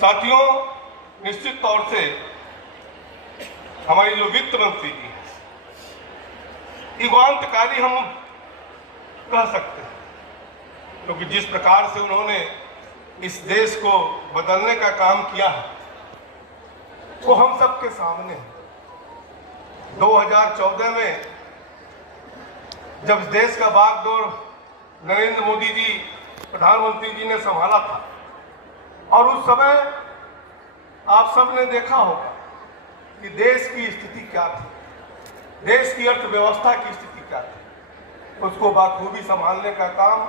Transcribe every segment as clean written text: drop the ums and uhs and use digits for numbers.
साथियों, निश्चित तौर से हमारी जो वित्त मंत्री जी है, युगांतकारी हम कह सकते हैं, क्योंकि जिस प्रकार से उन्होंने इस देश को बदलने का काम किया है वो हम सबके सामने है। 2014 में जब देश का बागडोर नरेंद्र मोदी जी प्रधानमंत्री जी ने संभाला था, और उस समय आप सब ने देखा होगा कि देश की स्थिति क्या थी, देश की अर्थव्यवस्था की स्थिति क्या थी। उसको बाखूबी संभालने का काम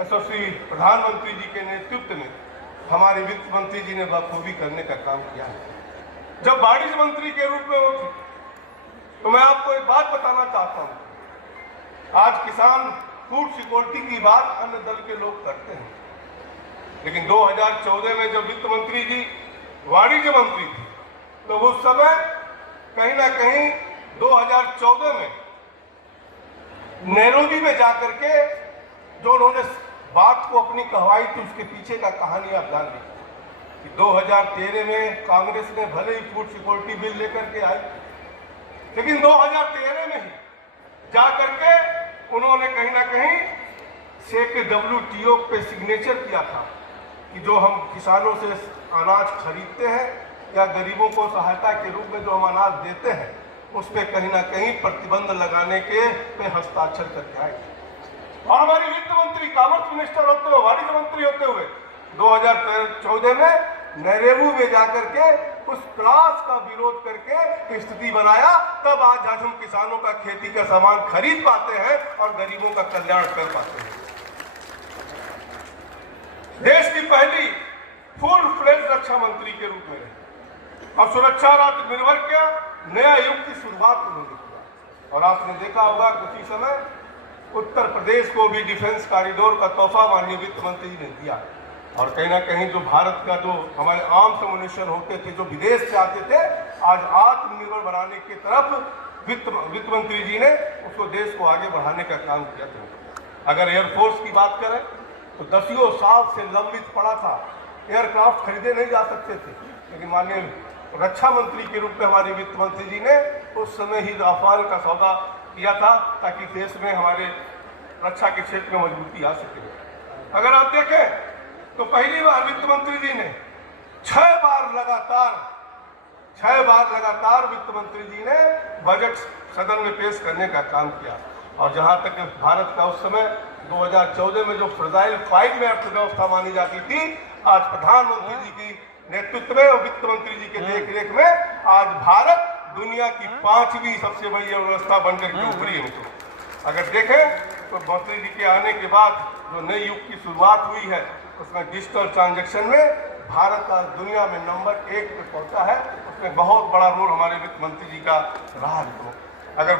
यशस्वी प्रधानमंत्री जी के नेतृत्व में हमारे वित्त मंत्री जी ने बाखूबी करने का काम किया है। जब वाणिज्य मंत्री के रूप में वो थे, तो मैं आपको एक बात बताना चाहता हूं। आज किसान फूड सिक्योरिटी की बात अन्य दल के लोग करते हैं, लेकिन 2014 में जब वित्त मंत्री जी वाणिज्य मंत्री थे, तो उस समय कहीं ना कहीं 2014 में नैरोबी में जाकर के जो उन्होंने बात को अपनी कहवाई थी, उसके पीछे का कहानी आप जान लीजिए कि 2013 में कांग्रेस ने भले ही फूड सिक्योरिटी बिल लेकर के आई, लेकिन 2013 में ही जाकर के उन्होंने कहीं ना कहीं WTO पे सिग्नेचर किया था कि जो हम किसानों से अनाज खरीदते हैं या गरीबों को सहायता के रूप में जो हम अनाज देते हैं, उस पर कहीं ना कहीं प्रतिबंध लगाने के पे हस्ताक्षर करके आए। और हमारी वित्त मंत्री कॉमर्स मिनिस्टर होते हुए, वाणिज्य मंत्री होते हुए 2014 में नैरेबू में जाकर के उस क्लास का विरोध करके स्थिति बनाया। तब आज हम किसानों का खेती का सामान खरीद पाते हैं और गरीबों का कल्याण कर पाते हैं। देश की पहली फुल फ्लेज रक्षा मंत्री के रूप में रहे और सुरक्षा निर्भर के नया युग की शुरुआत उन्होंने किया। और आपने देखा होगा कुछ ही समय उत्तर प्रदेश को भी डिफेंस कॉरिडोर का तोहफा माननीय वित्त मंत्री ने दिया। और कहीं ना कहीं जो भारत का जो हमारे आर्म्स एमुनिशन होते थे, जो विदेश से आते थे, आज आत्मनिर्भर बनाने की तरफ वित्त मंत्री जी ने उसको देश को आगे बढ़ाने का काम किया था। अगर एयरफोर्स की बात करें तो 10 साल से लंबित पड़ा था, एयरक्राफ्ट खरीदे नहीं जा सकते थे, लेकिन माननीय रक्षा मंत्री के रूप में हमारे वित्त मंत्री जी ने उस समय ही राफेल का सौदा किया था, ताकि देश में हमारे रक्षा के क्षेत्र में मजबूती आ सके। अगर आप देखें तो पहली बार वित्त मंत्री जी ने 6 बार लगातार वित्त मंत्री जी ने बजट सदन में पेश करने का काम किया। और जहां तक भारत का उस समय 2014 में जो फ्रजाइल 5 में अर्थव्यवस्था मानी जाती थी, आज प्रधानमंत्री जी की नेतृत्व में और वित्त मंत्री जी के देखरेख में आज भारत दुनिया की 5वीं सबसे बड़ी अर्थव्यवस्था बनकर के उभरी है। अगर देखें तो मंत्री जी के आने के बाद जो नए युग की शुरुआत हुई है, उसमें डिजिटल ट्रांजैक्शन में भारत आज दुनिया में नंबर 1 पे पहुंचा है। उसमें बहुत बड़ा रोल हमारे वित्त मंत्री जी का रहा है। अगर